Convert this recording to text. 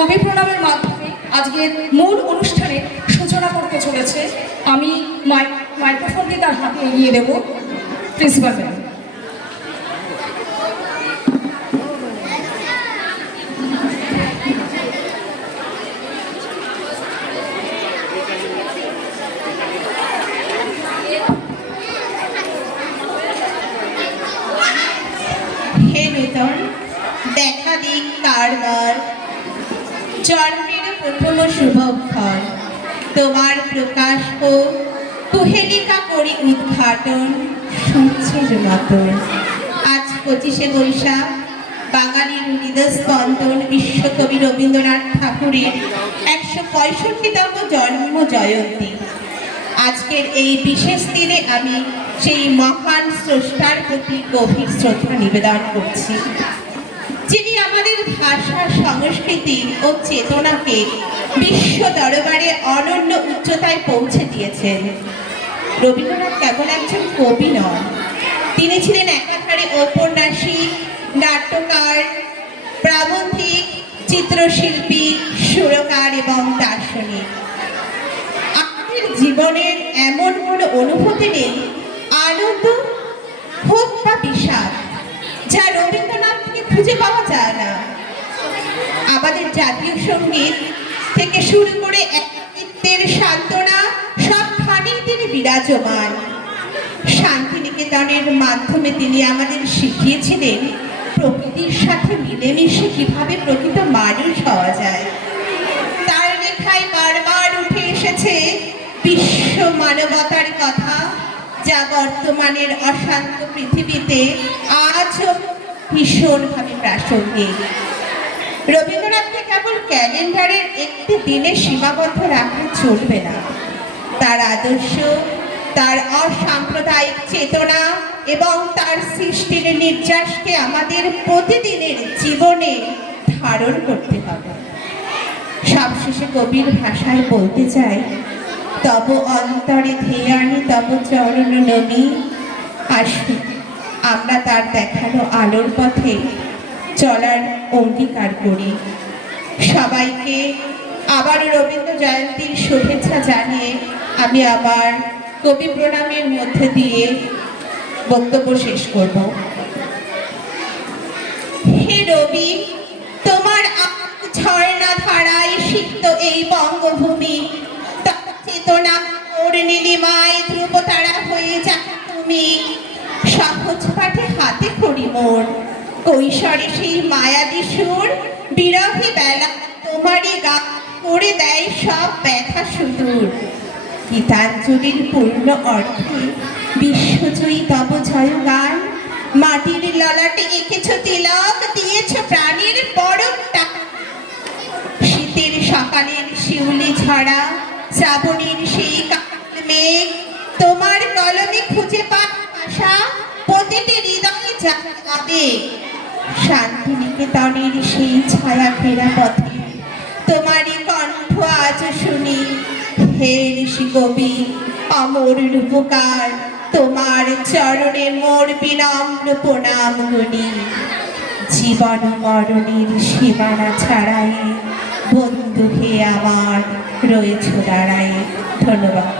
কবি প্রণামের মাধ্যমে আজকের মূল অনুষ্ঠানের সূচনা করতে চলেছে। আমি মাইক্রোফোনটি তার হাতে এগিয়ে দেব। Principal ma'am. হে নূতন, দেখা দিক কারবার জন্মের প্রথম শুভক্ষণ, তোমার প্রকাশ হোক, কুহেলিকা করি উদ্ঘাটন সূর্যের মতন। আজ 25শে বৈশাখ, বাঙালির হৃদস্পন্দন বিশ্বকবি রবীন্দ্রনাথ ঠাকুরের 165তম জন্ম জয়ন্তী। আজকের এই বিশেষ দিনে আমি সেই মহান স্রষ্টার প্রতি গভীর শ্রদ্ধা নিবেদন করছি, যিনি আমাদের ভাষা, সংস্কৃতি ও চেতনাকে বিশ্ব দরবারে অনন্য উচ্চতায় পৌঁছে দিয়েছেন। রবীন্দ্রনাথ কেবল একজন কবি নন, তিনি ছিলেন একাধারে ঔপন্যাসিক, নাট্যকার, প্রাবন্ধিক, চিত্রশিল্পী, সুরকার এবং দার্শনিক। আমাদের জীবনের এমন কোনো অনুভূতি নেই, আনন্দ হোক বা বিষাদ, যা রবীন্দ্রনাথকে খুঁজে পাওয়া যায় না। আমাদের জাতীয় সঙ্গীত থেকে শুরু করে একাকিত্বের সান্ত্বনা সবখানেই তিনি বিরাজমান। শান্তিনিকেতনের মাধ্যমে তিনি আমাদের শিখিয়েছিলেন প্রকৃতির সাথে মিলেমিশে কিভাবে প্রকৃত মানুষ হওয়া যায়। তার লেখায় বারবার উঠে এসেছে বিশ্ব মানবতার কথা, যা বর্তমানের অশান্ত পৃথিবীতে আজও ভীষণভাবে প্রাসঙ্গিক। রবীন্দ্রনাথকে কেবল ক্যালেন্ডারের একটি দিনে সীমাবদ্ধ রাখা চলবে না। তার আদর্শ, তার অসাম্প্রদায়িক চেতনা এবং তার সৃষ্টির নির্যাসকে আমাদের প্রতিদিনের জীবনে ধারণ করতে হবে। সবশেষে কবির ভাষায় বলতে চাই, তব অন্তরে ধ্যানি তব চরণ নমি। আসুন আমরা তার দেখানো আলোর পথে চলার অঙ্গীকার করি। সবাইকে আবারও রবীন্দ্র জয়ন্তীর শুভেচ্ছা জানিয়ে আমি আবার কবি প্রণামের মধ্যে দিয়ে বক্তব্য শেষ করব। হে রবি, তোমার ঝর্ণা ধারায় সিক্ত এই বঙ্গভূমি, চেতনা ওর নীলিমায় ধ্রুব তারা হয়ে যাক তুমি। সহজ পাঠে হাতে খড়ি মোর, কৈশোরে সেই মায়াদি সুর, বিরহে বেলা তোমারই গান করে দেয় সব ব্যথা সুদূর। গীতাঞ্জলির পূর্ণ অর্থে বিশ্বজয়ী তব জয় গান, মাটির ললাটে এঁকেছ তিলক, দিয়েছ প্রাণের পরম টান। শীতের সকালের শিউলি ঝরা, শ্রাবণের সেই কাল মেঘ, তোমার কলমে খুঁজে পায় আশা, প্রতিটি হৃদয়ে জাগাবে। শান্তিনিকেতনের সেই ছায়া ঘেরা পথে তোমারই কণ্ঠ আজ শুনি। হে ঋষি কবি, অমর রূপকার, তোমার চরণে মোর বিনম্র প্রণাম গুনি। জীবন মরণের সীমানা ছাড়াই বন্ধু হে আমার রয়েছ দাঁড়ায়। ধন্যবাদ।